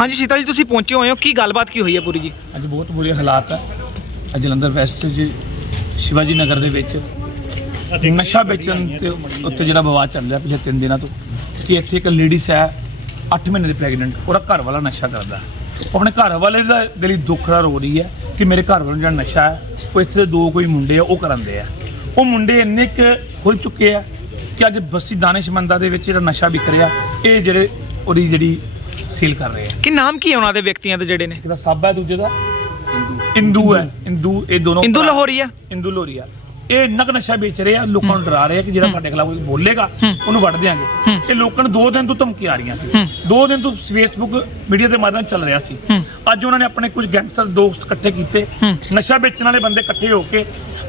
ਹਾਂਜੀ ਸੀਤਾ ਜੀ, ਤੁਸੀਂ ਪਹੁੰਚੇ ਹੋਏ ਹੋ। ਕੀ ਗੱਲਬਾਤ ਕੀ ਹੋਈ ਹੈ ਪੂਰੀ ਜੀ? ਅੱਜ ਬਹੁਤ ਬੁਰੇ ਹਾਲਾਤ ਆ। ਅੱਜ ਜਲੰਧਰ ਵੈਸਟ ਜੀ, ਸ਼ਿਵਾਜੀ ਨਗਰ ਦੇ ਵਿੱਚ ਨਸ਼ਾ ਵੇਚਣ ਤੇ ਉੱਤੇ ਜਿਹੜਾ ਵਿਵਾਦ ਚੱਲ ਰਿਹਾ ਪਿਛਲੇ 3 ਦਿਨਾਂ ਤੋਂ, ਕਿ ਇੱਥੇ ਇੱਕ ਲੇਡੀਜ਼ ਹੈ 8 ਮਹੀਨੇ ਦੀ ਪ੍ਰੈਗਨੈਂਟ ਉਹਦਾ ਘਰ ਵਾਲਾ ਨਸ਼ਾ ਕਰਦਾ। ਉਹ ਆਪਣੇ ਘਰ ਵਾਲੇ ਦਾ ਦੇ ਲਈ ਦੁੱਖ ਦਾ ਰੋ ਰਹੀ ਹੈ ਕਿ ਮੇਰੇ ਘਰ ਵਾਲੇ ਨੂੰ ਜਿਹੜਾ ਨਸ਼ਾ ਹੈ, ਉਹ ਇੱਥੇ ਦੇ ਦੋ ਕੋਈ ਮੁੰਡੇ ਆ, ਉਹ ਕਰਾਉਂਦੇ ਆ। ਉਹ ਮੁੰਡੇ ਇੰਨੇ ਕੁ ਖੁੱਲ ਚੁੱਕੇ ਆ ਕਿ ਅੱਜ ਬਸਤੀ ਦਾਨਿਸ਼ਮੰਦਾ ਦੇ ਵਿੱਚ ਜਿਹੜਾ ਨਸ਼ਾ ਵਿਕ ਰਿਹਾ, ਇਹ ਜਿਹੜੇ ਉਹਦੀ ਜਿਹੜੀ ਸੇਲ ਕਰ ਰਹੇ ਆ। ਕੀ ਨਾਮ ਕੀ ਹੈ ਉਹਨਾਂ ਦੇ ਵਿਅਕਤੀਆਂ ਦੇ ਜਿਹੜੇ ਨੇ? ਇੱਕ ਦਾ ਸਾਬਾ ਹੈ ਦੂਜੇ ਦਾ? ਇੰਦੂ। ਹੈ ਇੰਦੂ ਇਹ ਦੋਨੋਂ ਇੰਦੂ ਭਰਾ- ਲਾਹੌਰੀਆ ਇੰਦੂ ਲੋਰੀਆ ਇਹ ਨਕ ਨਸ਼ਾ ਵੇਚ ਰਹੇ ਆ ਲੋਕਾਂ ਨੂੰ ਡਰਾ ਰਹੇ ਆ ਕਿ ਜਿਹੜਾ ਸਾਡੇ ਖਿਲਾਫ ਕੋਈ ਬੋਲੇਗਾ ਉਹਨੂੰ ਵੱਢ ਦਿਆਂਗੇ। ਇਹ ਲੋਕਾਂ ਨੂੰ ਦੋ ਦਿਨ ਤੋਂ ਧਮਕੀ ਆ ਰਹੀਆਂ ਸੀ। ਦੋ ਦਿਨ ਤੋਂ ਫੇਸਬੁੱਕ ਮੀਡੀਆ ਦੇ ਮਾਧਿਅਮ ਚੱਲ ਰਿਹਾ ਸੀ। ਅੱਜ ਉਹਨਾਂ ਨੇ ਆਪਣੇ ਕੁਝ ਗੈਂਗਸਟਰ ਦੋਸਤ ਇਕੱਠੇ ਕੀਤੇ। ਨਸ਼ਾ ਵੇਚਣ ਵਾਲੇ ਬੰਦੇ ਇਕੱਠੇ ਹੋ ਕੇ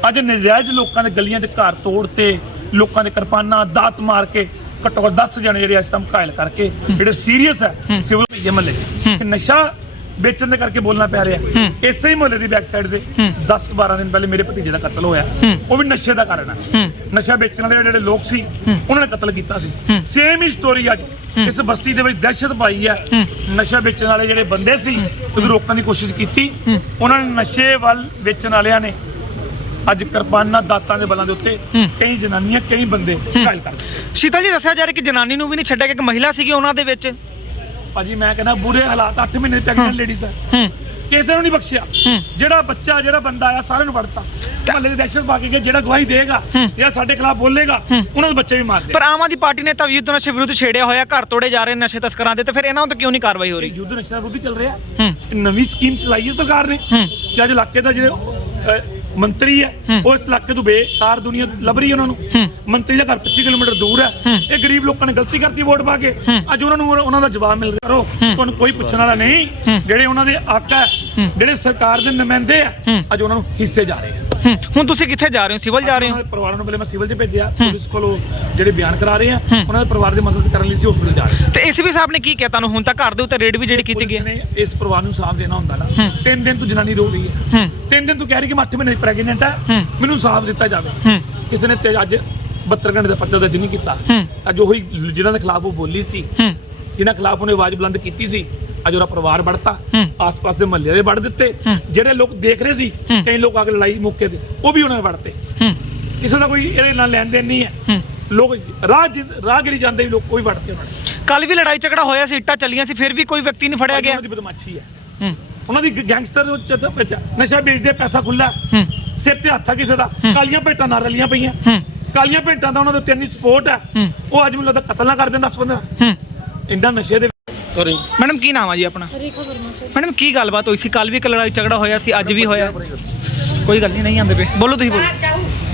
ਅੱਜ ਨਜਾਇਜ਼ ਲੋਕਾਂ ਦੇ ਗਲੀਆਂ 'ਚ ਘਰ ਤੋੜ ਤੇ ਲੋਕਾਂ ਦੇ ਕਿਰਪਾਨਾਂ ਦਾਤ ਮਾਰ ਕੇ ਘੱਟੋ ਘੱਟ 10 ਜਣੇ ਜਿਹੜੇ ਅੱਜ ਤੱਕ ਘਾਇਲ ਕਰਕੇ ਜਿਹੜੇ ਸੀਰੀਅਸ ਹੈ ਸਿਵਲ ਭਈਏ ਮਹੱਲੇ 'ਚ। ਕਿ ਨਸ਼ਾ ਵੇਚਣ ਦੇ ਕਰਕੇ ਬੋਲਣਾ ਪੈ ਰਿਹਾ। ਇਸੇ ਹੀ ਮੁਹੱਲੇ ਦੀ ਬੈਕ ਸਾਈਡ ਤੇ 10 12 ਦਿਨ ਪਹਿਲੇ ਮੇਰੇ ਭਤੀਜੇ ਦਾ ਕਤਲ ਹੋਇਆ। ਉਹ ਵੀ ਨਸ਼ੇ ਦਾ ਕਾਰਨ ਹੈ। ਨਸ਼ਾ ਵੇਚਣ ਵਾਲੇ ਜਿਹੜੇ ਲੋਕ ਸੀ ਉਹਨਾਂ ਨੇ ਕਤਲ ਕੀਤਾ ਸੀ। ਸੇਮ ਹੀ ਸਟੋਰੀ ਅੱਜ। ਇਸ ਬਸਤੀ ਦੇ ਵਿੱਚ ਦਹਿਸ਼ਤ ਪਾਈ ਹੈ। ਨਸ਼ਾ ਵੇਚਣ ਵਾਲੇ ਜਿਹੜੇ ਬੰਦੇ ਸੀ ਉਹਨੂੰ ਰੋਕਣ ਦੀ ਕੋਸ਼ਿਸ਼ ਕੀਤੀ। ਉਹਨਾਂ ਨੇ ਨਸ਼ੇ ਵੱਲ ਵੇਚਣ ਵਾਲਿਆਂ ਨੇ ਅੱਜ ਕਿਰਪਾਨਾਂ ਦਾਤਾਂ ਦੇ ਬਲਾਂ ਦੇ ਉੱਤੇ ਕਈ ਜਨਾਨੀਆਂ ਕਈ ਬੰਦੇ ਘਾਇਲ ਕਰ ਦਿੱਤੇ। ਸੀਤਾ ਜੀ ਦੱਸਿਆ ਜਾ ਰਿਹਾ ਕਿ ਜਨਾਨੀ ਨੂੰ ਵੀ ਨਹੀਂ ਛੱਡਿਆ ਕਿ ਇੱਕ ਮਹਿਲਾ ਸੀਗੀ ਉਹਨਾਂ ਦੇ ਵਿੱਚ? ਭਾਜੀ ਮੈਂ ਕਹਿੰਦਾ ਬੁਰੇ ਹਾਲਾਤ 8 ਮਹੀਨੇ ਪ੍ਰੈਗਨੈਂਟ ਲੇਡੀਜ਼ ਹੈ। ਕਿਸੇ ਨੂੰ ਨਹੀਂ ਬਖਸ਼ਿਆ। ਜਿਹੜਾ ਬੱਚਾ ਜਿਹੜਾ ਬੰਦਾ ਆਇਆ ਸਾਰਿਆਂ ਨੂੰ ਵੜਤਾ ਮਹੱਲੇ ਦੀ ਦਹਿਸ਼ਤ ਪਾ ਕੇ ਜਿਹੜਾ ਗਵਾਹੀ ਦੇਗਾ ਜਾਂ ਸਾਡੇ ਖਿਲਾਫ ਬੋਲੇਗਾ ਉਹਨਾਂ ਦੇ ਬੱਚੇ ਵੀ ਮਾਰਦੇ ਪਰ ਆਮ ਆਦਮੀ ਪਾਰਟੀ ਨੇ ਤਾਂ ਯੁੱਧ ਨਸ਼ੇ ਵਿਰੁੱਧ ਛੇੜਿਆ ਹੋਇਆ ਘਰ ਤੋੜੇ ਜਾ ਰਹੇ ਨਸ਼ੇ ਤਸਕਰਾਂ ਦੇ ਤੇ ਫਿਰ ਇਹਨਾਂ ਉੱਤੇ ਕਿਉਂ ਨਹੀਂ ਕਾਰਵਾਈ ਹੋ ਰਹੀ? ਯੁੱਧ ਨਸ਼ਾ ਵਿਰੋਧੀ ਚੱਲ ਰਿਹਾ। ਨਵੀਂ ਸਕੀਮ ਚਲਾਈ ਹੈ ਸਰਕਾਰ ਨੇ। ਕਿ ਅੱਜ ਇਲਾਕੇ ਦਾ ਜਿਹੜੇ ਮੰਤਰੀ ਹੈ ਉਹ ਇਸ ਇਲਾਕੇ ਤੋਂ ਬੇਕਾਰ ਦੁਨੀਆ ਲੱਭ ਰਹੀ ਹੈ ਉਹਨਾਂ ਨੂੰ। ਮੰਤਰੀ ਦਾ ਘਰ 25 ਕਿਲੋਮੀਟਰ ਦੂਰ ਹੈ। ਇਹ ਗਰੀਬ ਲੋਕਾਂ ਨੇ ਗਲਤੀ ਕਰਤੀ ਵੋਟ ਪਾ ਕੇ। ਅੱਜ ਉਹਨਾਂ ਨੂੰ ਉਹਨਾਂ ਦਾ ਜਵਾਬ ਮਿਲ ਰਿਹਾ। ਰੋ ਤੁਹਾਨੂੰ ਕੋਈ ਪੁੱਛਣ ਵਾਲਾ ਨਹੀਂ। ਜਿਹੜੇ ਉਹਨਾਂ ਦੇ ਆਕਾ ਜਿਹੜੇ ਸਰਕਾਰ ਦੇ ਨੁਮਾਇੰਦੇ ਆ ਅੱਜ ਉਹਨਾਂ ਨੂੰ ਹਿੱਸੇ ਜਾ ਰਹੇ ਆ ਹੂੰ, ਹੁਣ ਤੁਸੀਂ ਕਿੱਥੇ ਜਾ ਰਹੇ ਹੋ? ਸਿਵਲ ਜਾ ਰਹੇ ਹੋ? ਉਹਨਾਂ ਦੇ ਪਰਿਵਾਰਾਂ ਨੂੰ ਪਹਿਲੇ ਮੈਂ ਸਿਵਲ 'ਚ ਭੇਜਿਆ ਪੁਲਿਸ ਕੋਲੋਂ ਜਿਹੜੇ ਬਿਆਨ ਕਰਾ ਰਹੇ ਆ ਉਹਨਾਂ ਦੇ ਪਰਿਵਾਰ ਦੀ ਮਦਦ ਕਰਨ ਲਈ ਸੀ ਹਸਪੀਟਲ ਜਾ ਰਹੇ ਆ ਤੇ ਐਸਪੀ ਸਾਹਿਬ ਨੇ ਕੀ ਕਿਹਾ ਤੁਹਾਨੂੰ? ਹੁਣ ਤੱਕ ਘਰ ਦੇ ਉੱਤੇ ਰੇਡ ਵੀ ਜਿਹੜੀ ਕੀਤੀ ਗਈ ਪੁਲਿਸ ਹੈ ਨੇ ਇਸ ਪਰਿਵਾਰ ਨੂੰ ਸਾਥ ਦੇਣਾ ਹੁੰਦਾ ਨਾ। ਤਿੰਨ ਦਿਨ ਤੋਂ ਜਨਾਨੀ ਰੋ ਰਹੀ ਹੈ। ਹੂੰ। ਤਿੰਨ ਦਿਨ ਤੋਂ ਕਹਿ ਰਹੀ ਕਿ ਮੈਂ 8 ਮਹੀਨੇ ਦੀ ਪ੍ਰੈਗਨੈਂਟ ਹੈ। ਮੈਨੂੰ ਸਾਥ ਦਿੱਤਾ ਜਾਵੇ। ਹੂੰ। ਕਿਸੇ ਨੇ ਤੇ ਅੱਜ 72 ਘੰਟੇ ਦਾ ਪਰਚਾ ਦਰਜ ਨਹੀਂ ਕੀਤਾ। ਹੂੰ। ਅੱਜ ਉਹੀ ਜਿਨ੍ਹਾਂ ਦੇ ਖਿਲਾਫ ਉਹ ਬੋਲੀ ਸੀ। ਹੂੰ। ਜਿਨ੍ਹਾਂ ਖਿਲਾਫ ਉਹਨੇ ਆਵਾਜ਼ ਬੁਲੰਦ ਕੀਤੀ ਸੀ। ਅੱਜ ਉਹਦਾ ਪਰਿਵਾਰ ਵੜਤਾ। ਆਸ-ਪਾਸ ਦੇ ਮਹੱਲੇ ਦੇ ਵੜ ਦਿੱਤੇ ਜਿਹੜੇ ਲੋਕ ਦੇਖ ਰਹੇ ਸੀ ਕਈ ਲੋਕ ਆ ਕੇ ਲੜਾਈ ਮੌਕੇ ਤੇ ਉਹ ਵੀ ਉਹਨਾਂ ਨੇ ਵੜਤੇ। ਕਿਸੇ ਦਾ ਕੋਈ ਇਹਦੇ ਨਾਲ ਲੈਣ ਦੇਣ ਨਹੀਂ ਹੈ। ਲੋਕ ਰਾਹ ਰਾਹਗੀਰੀ ਜਾਂਦੇ ਵੀ ਲੋਕ ਕੋਈ ਵੜਤੇ ਉਹਨਾਂ ਨੇ। ਕੱਲ ਵੀ ਲੜਾਈ ਝਗੜਾ ਹੋਇਆ ਸੀ ਇੱਟਾਂ ਚੱਲੀਆਂ ਸੀ ਫਿਰ ਵੀ ਕੋਈ ਵਿਅਕਤੀ ਨਹੀਂ ਫੜਿਆ ਗਿਆ। ਉਹਨਾਂ ਦੀ ਬਦਮਾਸ਼ੀ ਹੈ। ਉਹਨਾਂ ਦੀ ਗੈਂਗਸਟਰ ਨਸ਼ਾ ਵੇਚਦੇ ਪੈਸਾ ਖੁੱਲਾ ਸਿਰ ਤੇ ਹੱਥ ਕਿਸੇ ਦਾ। ਕਾਲੀਆਂ ਭੇਟਾਂ ਨਾਲ ਰਲੀਆਂ ਪਈਆਂ। ਕਾਲੀਆਂ ਭੇਟਾਂ ਦਾ ਉਹਨਾਂ ਦੇ ਤਿੰਨ ਸਪੋਰਟ ਹੈ। ਉਹ ਅੱਜ ਮੈਨੂੰ ਲੱਗਦਾ ਕਤਲ ਨਾ ਕਰ ਦੇਣ 10 15 ਹੂੰ। ਇੰਨਾ ਨਸ਼ੇ ਦੇ ਸੌਰੀ ਮੈਡਮ ਕੀ ਨਾਮ ਆ ਜੀ ਆਪਣਾ? ਰੇਖਾ ਵਰਮਾ ਸਰ। ਮੈਡਮ ਕੀ ਗੱਲਬਾਤ ਹੋਈ ਸੀ? ਕੱਲ ਵੀ ਇੱਕ ਲੜਾਈ ਝਗੜਾ ਹੋਇਆ ਸੀ ਅੱਜ ਵੀ ਹੋਇਆ। ਕੋਈ ਗੱਲ ਨਹੀਂ ਨਹੀਂ। ਆਉਂਦੇ ਪਏ। ਬੋਲੋ ਤੁਸੀਂ ਬੋਲੋ।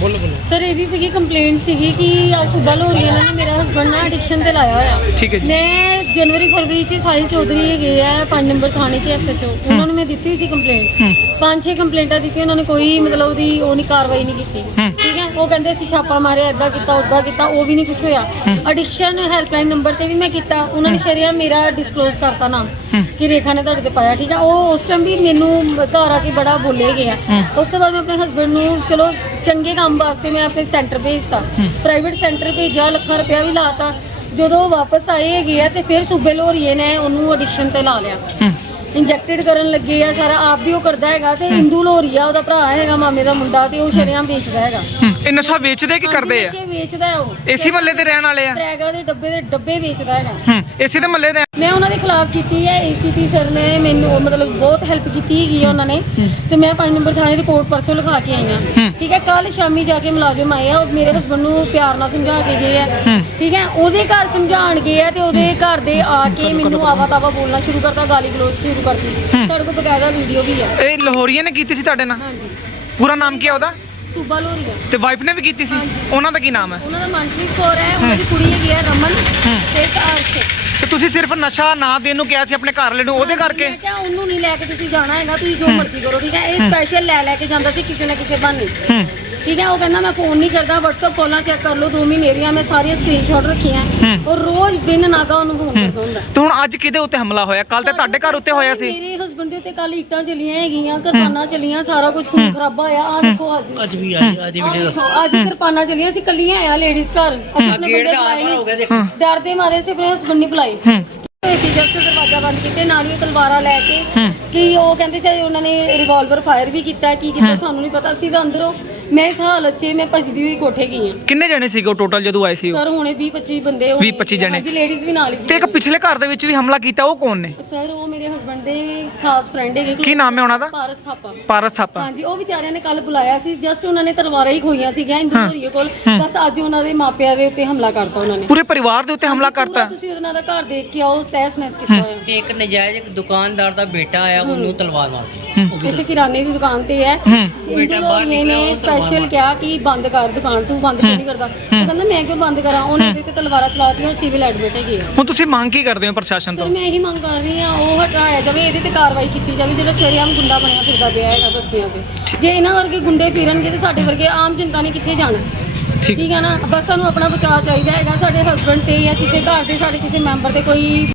ਬੋਲੋ ਬੋਲੋ। ਸਰ ਇਹਦੀ ਸੀਗੀ ਕੰਪਲੇਂਟ ਸੀਗੀ ਕਿ ਆ ਸੁਬਾ ਲੋਰੀ ਇਹਨਾਂ ਨੇ ਮੇਰਾ ਹਸਬੰਡ ਨਾ ਐਡਿਕਸ਼ਨ ਤੇ ਲਾਇਆ ਹੋਇਆ। ਠੀਕ ਹੈ ਜੀ। ਮੈਂ ਜਨਵਰੀ ਫਰਵਰੀ ਚ ਸਾਹਿਲ ਚੌਧਰੀ ਗਏ ਆ 5 ਨੰਬਰ ਥਾਣੇ ਚ ਐਸਐਚਓ ਉਹਨਾਂ ਨੂੰ ਮੈਂ ਦਿੱਤੀ ਹੋਈ ਸੀ ਕੰਪਲੇਂਟ ਪੰਜ ਛੇ ਕੰਪਲੇਂਟਾਂ ਦਿੱਤੀਆਂ ਉਹਨਾਂ ਨੇ ਕੋਈ ਮਤਲਬ ਉਹਦੀ ਉਹ ਨਹੀਂ ਕਾਰਵਾਈ ਨਹੀਂ ਕੀਤੀ। ਠੀਕ ਹੈ? ਉਹ ਕਹਿੰਦੇ ਸੀ ਛਾਪਾ ਮਾਰਿਆ ਏਦਾਂ ਕੀਤਾ ਉੱਦਾਂ ਕੀਤਾ ਉਹ ਵੀ ਨਹੀਂ ਕੁਝ ਹੋਇਆ। ਐਡਿਕਸ਼ਨ ਹੈਲਪਲਾਈਨ ਨੰਬਰ ਤੇ ਵੀ ਮੈਂ ਕੀਤਾ। ਉਹਨਾਂ ਨੇ ਸ਼ਰਿਆ ਮੇਰਾ ਡਿਸਕਲੋਜ਼ ਕਰਤਾ ਨਾਮ ਕਿ ਰੇਖਾ ਨੇ ਤੁਹਾਡੇ ਤੇ ਪਾਇਆ ਠੀਕ ਹੈ ਉਹ ਉਸ ਟਾਈਮ ਵੀ ਮੈਨੂੰ ਘਰ ਆ ਕੇ ਬੜਾ ਬੋਲੇ ਗਿਆ ਉਸ ਤੋਂ ਬਾਅਦ ਮੈਂ ਆਪਣੇ ਹਸਬੰਡ ਨੂੰ ਚਲੋ ਚੰਗੇ ਕੰਮ ਵਾਸਤੇ ਮੈਂ ਆਪਣੇ ਸੈਂਟਰ ਭੇਜਤਾ। ਪ੍ਰਾਈਵੇਟ ਸੈਂਟਰ ਭੇਜਿਆ ਲੱਖਾਂ ਰੁਪਇਆ ਵੀ ਲਾਤਾ। ਜਦੋਂ ਉਹ ਵਾਪਸ ਆਏ ਹੈਗੇ ਆ ਤੇ ਫਿਰ ਸੂਬੇ ਲੋਰੀਏ ਨੇ ਉਹਨੂੰ ਐਡਿਕਸ਼ਨ ਤੇ ਲਾ ਲਿਆ। ਇੰਜੈਕਟਡ ਕਰਨ ਲੱਗੇ ਆ ਸਾਰਾ ਆਪ ਵੀ ਉਹ ਕਰਦਾ ਹੈਗਾ ਤੇ ਹਿੰਦੂ ਲੋਰੀਆ ਉਹਦਾ ਭਰਾ ਹੈਗਾ ਮਾਮੇ ਦਾ ਮੁੰਡਾ ਤੇ ਉਹ ਸ਼ਰਿਆਂ ਵੇਚਦਾ ਹੈਗਾ। ਹੂੰ, ਇਹ ਨਸ਼ਾ ਵੇਚਦੇ ਕਿ ਕਰਦੇ ਆ? ਨਸ਼ੇ ਵੇਚਦਾ ਉਹ। ਏਸੀ ਮਹੱਲੇ ਦੇ ਰਹਿਣ ਵਾਲੇ ਆ? ਟਰੈਗਾ ਦੇ ਡੱਬੇ ਦੇ ਡੱਬੇ ਵੇਚਦਾ ਹੈਗਾ। ਹੂੰ ਏਸੀ ਦੇ ਮਹੱਲੇ ਦੇ ਮੈਂ ਉਹਨਾਂ ਦੇ ਖਿਲਾਫ ਕੀਤੀ ਹੈ ਏਸੀਪੀ ਸਰ ਨੇ ਮੈਨੂੰ ਮਤਲਬ ਬਹੁਤ ਹੈਲਪ ਕੀਤੀ ਹੈਗੀ ਹੈ ਉਹਨਾਂ ਨੇ। ਤੇ ਮੈਂ 5 ਨੰਬਰ ਥਾਣੇ ਰਿਪੋਰਟ ਪਰਸੋਂ ਲਿਖਾ ਕੇ ਆਈ ਹਾਂ। ਠੀਕ ਹੈ ਕੱਲ ਸ਼ਾਮੀ ਜਾ ਕੇ ਮੁਲਾਜ਼ਮ ਆਏ ਆ ਉਹ ਮੇਰੇ ਹਸਬੰਡ ਨੂੰ ਪਿਆਰ ਨਾਲ ਸਮਝਾ ਕੇ ਗਏ ਆ। ਠੀਕ ਹੈ ਉਹਦੇ ਘਰ ਸਮਝਾਣ ਗਏ ਆ ਤੇ ਉਹਦੇ ਘਰ ਦੇ ਆ ਕੇ ਮੈਨੂੰ ਆਵਾ ਤਾਵਾ ਬੋਲਣਾ ਸ਼ੁਰੂ ਕਰਤਾ ਗਾਲੀ ਗਲੋਚ ਸ਼ੁਰੂ ਕਰਤੀ। ਸਾਡੇ ਕੋਲ ਬਕਾਇਦਾ ਵੀਡੀਓ ਵੀ ਹੈ ਇਹ ਲਾਹੌਰੀਆ ਨੇ ਕੀਤੀ ਸੀ ਤੁਹਾਡੇ ਨਾਲ? ਹਾਂਜੀ। ਪੂਰਾ ਨਾਮ ਕੀ ਹੈ ਉਹਦਾ? ਸੂਬਾ ਲੋਰੀਆ ਤੇ ਵਾਈਫ ਨੇ ਵੀ ਕੀਤੀ ਸੀ। ਉਹਨਾਂ ਦਾ ਕੀ ਨਾਮ ਹੈ? ਉਹਨਾਂ ਦਾ ਮਨਪ੍ਰੀਤ ਕੌਰ ਹੈ ਉਹਨਾਂ ਦੀ ਕੁੜੀ ਹੈਗੀ ਹੈ ਰਮਨ ਤੇ ਇੱਕ ਅਰਸ਼। ਤੇ ਤੁਸੀਂ ਸਿਰਫ ਨਸ਼ਾ ਨਾ ਦੇਣ ਨੂੰ ਕਿਹਾ ਸੀ ਆਪਣੇ ਘਰ ਵਾਲੇ ਨੂੰ ਉਹਦੇ ਕਰਕੇ? ਮੈਂ ਕਿਹਾ ਉਹਨੂੰ ਨਹੀਂ ਲੈ ਕੇ ਤੁਸੀਂ ਜਾਣਾ ਹੈਗਾ ਤੁਸੀਂ ਜੋ ਮਰਜ਼ੀ ਕਰੋ ਠੀਕ ਹੈ? ਇਹ ਸਪੈਸ਼ਲ ਲੈ ਲੈ ਕੇ ਜਾਂਦਾ ਸੀ ਕਿਸੇ ਨਾ ਕਿਸੇ ਬਹਾਨੇ। ਠੀਕ ਹੈ ਉਹ ਕਹਿੰਦਾ ਮੈਂ ਫੋਨ ਨਹੀਂ ਕਰਦਾ WhatsApp ਕਾਲਾਂ ਚੈੱਕ ਕਰ ਲਓ 2 ਮਹੀਨੇ ਦੀਆਂ ਮੈਂ ਸਾਰੀਆਂ ਸਕਰੀਨਸ਼ਾਟ ਰੱਖੀਆਂ। ਔਰ ਰੋਜ਼ ਬਿਨ ਨਾਗਾ ਉਹਨੂੰ ਫੋਨ ਕਰਦਾ ਹੁੰਦਾ। ਤੇ ਹੁਣ ਅੱਜ ਕਿਹਦੇ ਉੱਤੇ ਹਮਲਾ ਹੋਇਆ? ਕੱਲ ਤੇ ਤੁਹਾਡੇ ਘਰ ਉੱਤੇ ਹੋਇਆ ਸੀ। ਮੇਰੇ ਹਸਬੰਡ ਦੇ ਉੱਤੇ ਕੱਲ ਇੱਟਾਂ ਚਲੀਆਂ ਹੈਗੀਆਂ ਕਿਰਪਾਨਾਂ ਚਲੀਆਂ ਸਾਰਾ ਕੁਝ ਖੂਨ ਖਰਾਬਾ ਹੋਇਆ। ਆ ਦੇਖੋ ਅੱਜ। ਅੱਜ ਵੀ ਅੱਜ ਅੱਜ ਆਹ ਦੇਖੋ, ਅੱਜ ਕਿਰਪਾਨਾਂ ਚਲੀਆਂ ਸੀ ਕੱਲੀਆਂ ਆ ਲੇਡੀਜ਼ ਘਰ। ਅਸੀਂ ਆਪਣੇ ਬੰਦੇ ਬੁਲਾਏ ਨਹੀਂ ਡਰਦੇ ਮਾਰੇ ਸੀ ਆਪਣੇ ਹਸਬੰਡ ਨਹੀਂ ਬੁਲਾਏ। ਸੀ ਜਸਟ ਦਰਵਾਜ਼ਾ ਬੰਦ ਕੀਤੇ ਨਾਲ ਹੀ ਤਲਵਾਰਾਂ ਲੈ ਕੇ ਕਿ ਉਹ ਕਹਿੰਦੇ ਸੀ ਉਹਨਾਂ ਨੇ ਰਿਵਾਲਵਰ ਫਾਇਰ ਵੀ ਕੀਤਾ ਕੀ ਕੀਤਾ ਸਾਨੂੰ ਨਹੀਂ ਪਤਾ ਸੀ ਅੰਦਰੋਂ ਮੈਂ ਇਸ ਹਾਲਤ 'ਚ ਮੈਂ ਭੱਜਦੀ ਹੋਈ ਕੋਠੇ ਗਈ ਹਾਂ। ਕਿੰਨੇ ਜਣੇ ਸੀਗੇ ਉਹ ਟੋਟਲ ਜਦੋਂ ਆਏ ਸੀ ਉਹ? ਸਰ ਹੁਣੇ 20 25 ਬੰਦੇ ਹੋਣੇ 20 25 ਜਣੇ। ਲੇਡੀਜ਼ ਵੀ ਨਾਲ ਹੀ ਸੀ ਤੇ ਇੱਕ ਪਿਛਲੇ ਘਰ ਦੇ ਵਿੱਚ ਵੀ ਹਮਲਾ ਕੀਤਾ ਉਹ ਕੌਣ ਨੇ? ਸਰ ਉਹ ਮੇਰੇ ਹਸਬੰਡ ਦੇ ਖਾਸ ਫਰੈਂਡ ਹੈਗੇ ਕੀ ਨਾਮ ਹੈ ਉਹਨਾਂ ਦਾ? ਪਾਰਸ ਥਾਪਾ। ਪਾਰਸ ਥਾਪਾ। ਹਾਂਜੀ ਉਹ ਵਿਚਾਰਿਆਂ ਨੇ ਕੱਲ ਬੁਲਾਇਆ ਸੀ ਜਸਟ ਉਹਨਾਂ ਨੇ ਤਲਵਾਰਾਂ ਹੀ ਖੋਈਆਂ ਸੀਗੀਆਂ ਇੰਦੂ ਧੁਰੀਏ ਕੋਲ। ਬਸ ਅੱਜ ਉਹਨਾਂ ਦੇ ਮਾਪਿਆਂ ਦੇ ਉੱਤੇ ਹਮਲਾ ਕਰਤਾ ਉਹਨਾਂ ਨੇ। ਪੂਰੇ ਪਰਿਵਾਰ ਦੇ ਉੱਤੇ ਹਮਲਾ ਪੂਰਾ ਕਰਤਾ ਤੁਸੀਂ ਉਹਨਾਂ ਦਾ ਘਰ ਦੇਖ ਕੇ ਆਓ ਤੈਸ ਨੈਸ ਕੀਤਾ ਹੋਇਆ। ਇੱਕ ਨਜਾਇਜ਼ ਇੱਕ ਦੁਕਾਨਦਾਰ ਦਾ ਬੇਟਾ ਆਇਆ ਉਹਨੂੰ ਤਲਵਾਰ ਮਾਰਦੀ ਇੱਥੇ ਕਿਰਾਨੇ ਦੀ ਦੁਕਾਨ ਤੇ ਹੈ। ਬੇਟਾ ਬਾਹਰ ਨੇ ਨਿਕਲਿਆ, ਉਹ ਸਪੈਸ਼ਲ ਕਿਹਾ ਕਿ ਬੰਦ ਕਰ ਦੁਕਾਨ ਤੂੰ ਬੰਦ ਕਿਉਂ ਨਹੀਂ ਕਰਦਾ? ਉਹ ਕਹਿੰਦਾ ਮੈਂ ਕਿਉਂ ਬੰਦ ਕਰਾਂ? ਉਹਨੇ ਉਹਦੇ ਤੇ ਤਲਵਾਰਾਂ ਚਲਾਤੀਆਂ ਉਹ ਸਿਵਲ ਐਡਮਿਟ ਹੈਗੇ ਆ। ਹੁਣ ਤੁਸੀਂ ਮੰਗ ਕੀ ਕਰਦੇ ਹੋ ਪ੍ਰਸ਼ਾਸਨ ਸਰ ਤੋਂ ਮੈਂ ਇਹੀ ਮੰਗ ਕਰ ਰਹੀ ਹਾਂ ਉਹ ਹਟਾਇਆ ਜਾਵੇ ਇਹਦੇ ਤੇ ਕਾਰਵਾਈ ਕੀਤੀ ਜਾਵੇ ਜਿਹੜਾ ਸ਼ਰੇਆਮ ਗੁੰਡਾ ਬਣਿਆ ਫਿਰਦਾ ਪਿਆ ਹੈਗਾ ਬਸਤੀਆਂ ਤੇ। ਜੇ ਇਹਨਾਂ ਵਰਗੇ ਗੁੰਡੇ ਫਿਰਨਗੇ ਤੇ ਸਾਡੇ ਵਰਗੇ ਆਮ ਜਨਤਾ ਨੇ ਕਿੱਥੇ ਜਾਣਾ? ਠੀਕ। ਠੀਕ ਹੈ ਨਾ? ਬਸ ਸਾਨੂੰ ਆਪਣਾ ਬਚਾਅ ਚਾਹੀਦਾ ਹੈਗਾ ਸਾਡੇ ਹਸਬੰਡ ਤੇ ਜਾਂ ਕਿਸੇ ਘਰ ਦੇ ਸਾਡੇ ਕਿਸੇ ਮੈਂਬਰ ਤੇ ਕੋਈ